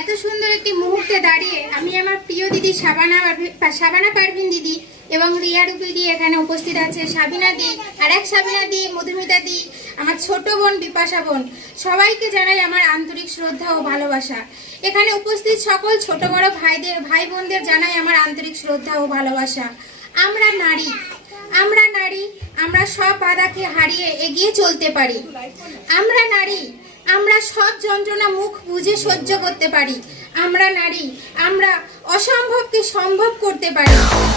এত সুন্দর একটি মুহূর্তে দাঁড়িয়ে আমি আমার প্রিয় দিদি শাবানা পারভিন দিদি এবং রিয়া রূপী দি এখানে উপস্থিত আছে, সাবিনা দি, আর এক সাবিনা দি, মধুমিতা দি, আমার ছোট বোন বিপাশা বোন, সবাইকে জানাই আমার আন্তরিক শ্রদ্ধা ও ভালোবাসা। এখানে উপস্থিত সকল ছোট বড় ভাই বোনদের জানাই আমার আন্তরিক শ্রদ্ধা ও ভালোবাসা। আমরা নারী, আমরা সব বাধাকে হারিয়ে এগিয়ে চলতে পারি। আমরা নারী, আমরা সব যন্ত্রণা মুখ বুঝে সহ্য করতে পারি। আমরা নারী, আমরা অসম্ভবকে সম্ভব করতে পারি।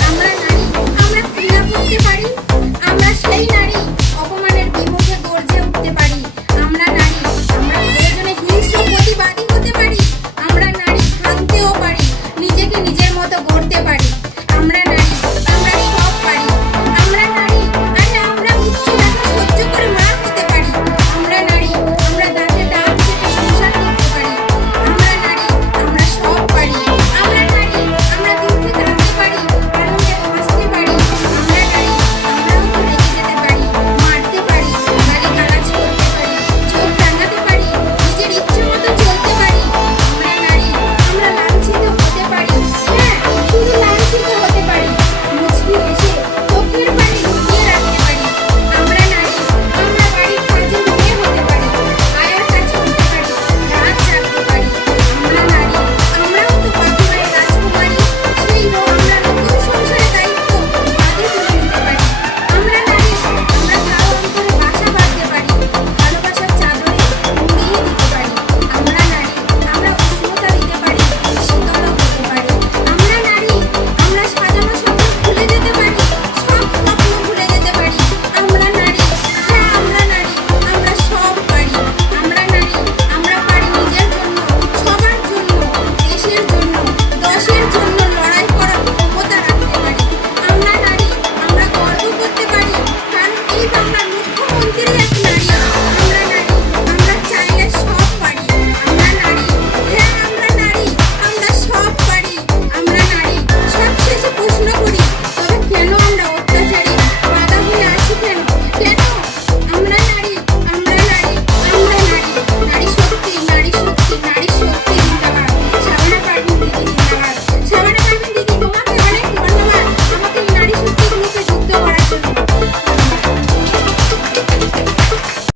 আমরা নারী, আমরা ক্রীড়া করতে পারি। আমরা সেই নারী, অপমানের বিমুখে গর্জে উঠতে পারি।